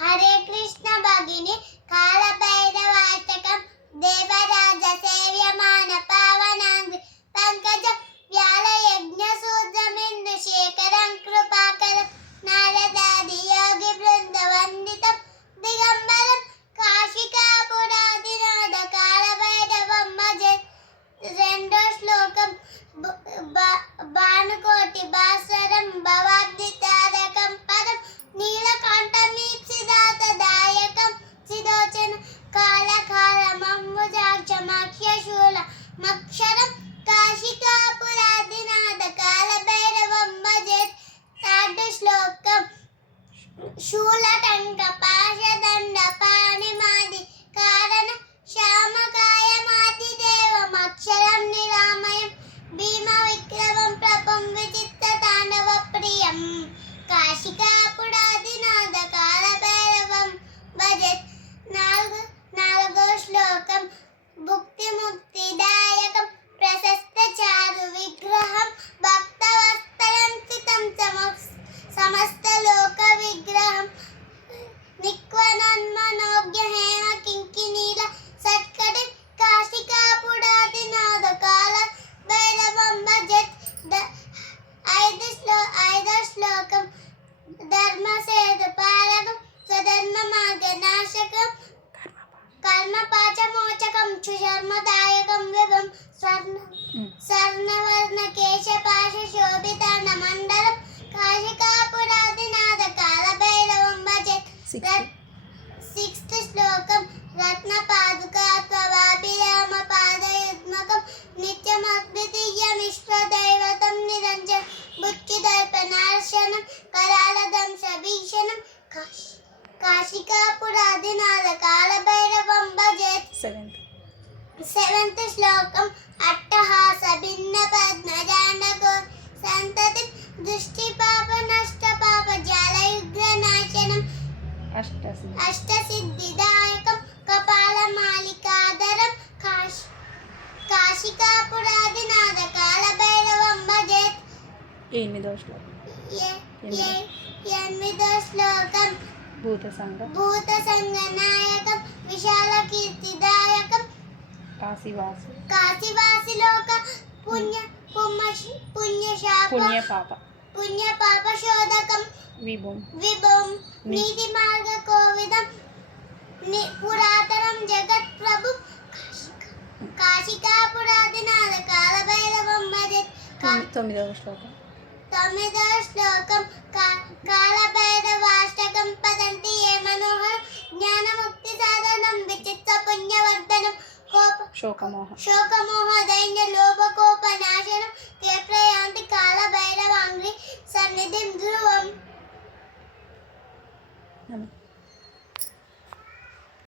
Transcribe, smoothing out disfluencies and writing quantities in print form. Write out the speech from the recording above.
హరే కృష్ణ భగిని కాలభైరవాష్టకం దేవరాజ సేవ్యమాన పావనాంగి పంకజ వ్యాల యజ్ఞ సూద్రమిందు శేఖరం కృపాకరం నారదాది యోగి బృంద వందితం దిగంబరం కాశికాపురాదినాథ కాలభైరవం భజే. రెండో శ్లోకం భానుకోటి భాస్వరం భవాబ్ది తారకం పదం నీలకంఠమీప్సిదాత దాయకం సిదోచన కాళకాలమంబుజాక్షమాఖ్యశూల మక్షరం కాశికాపురాదినాథ కాలభైరవం భజే. థర్డ్ శ్లోకం శూలటంక పాశదండ పాణిమాది కారణ శ్యామకాయమాది దేవమక్షరం నిరామయం భీమ విక్రమం ప్రభం విచిత్ర తాండవ ప్రియం కాశికాపురాదినాథ కాలభైరవం భజే. నాలుగో శ్లోకం భుక్తి ముక్తిదాయకం ప్రశస్త చారు విగ్రహం భక్తవత్సలం స్థితం సమస్త లోక విగ్రహం నిక్వనన్మనోజ్ఞ హేమ కింకినీల సత్కటి కాశికాపురాదినాథ కాలభైరవం భజే. ఐదో శ్లోకం ధర్మసేతు పాలకం స్వధర్మ మార్గ నాశకం కర్మపాచమోచకం క్షుధర్మదాయకం విభం స్వర్ణవర్ణ కేశపాశ శోభితాండ మండలం కాశికాపురాదినాథ కాలభైరవం భజే. సిక్స్త్ శ్లోకం రత్న పాదుకాత్వభిరామ పాదయుగ్మకం నిత్యమద్వితీయం విశ్వదైవతం నిరంజనం బుద్ధిదర్పణార్శనం కరాళదంశ భీషణం కాశికాపురాదినాథ కాలభైరవం భజే. సెవెంత్ శ్లోకం అట్టహాస భిన్న పద్మజాండకో సంతతి దృష్టి పాప నష్ట పాప జాలయుగ్ర నాశనం అష్టసిద్ధిదాయకం కపాలమాలికాధరం కాశికాపురాదినాథ కాలభైరవం భజే. ఎనిమిదో శ్లోకం భూత సంగ నాయకం విశాల కీర్తిదాయకం కాశీవాసి లోక పుణ్య పాప శోధకం విభం నీతి మార్గ కోవిదం పురాతనం జగత్ ప్రభు కాశికాపురాదినాథ కాలభైరవం భజే. తొమ్మిదవ శ్లోకం కాలభైరవాష్టకం పదంతి ఏ మనోహర జ్ఞానముక్తి సాధనం విచిత్ర పుణ్యవర్ధనం శోకమోహ దైన్య లోభ కోప నాశనం తే ప్రయాంతి కాలభైరవాంగ్రి సన్నిధిం ధ్రువం.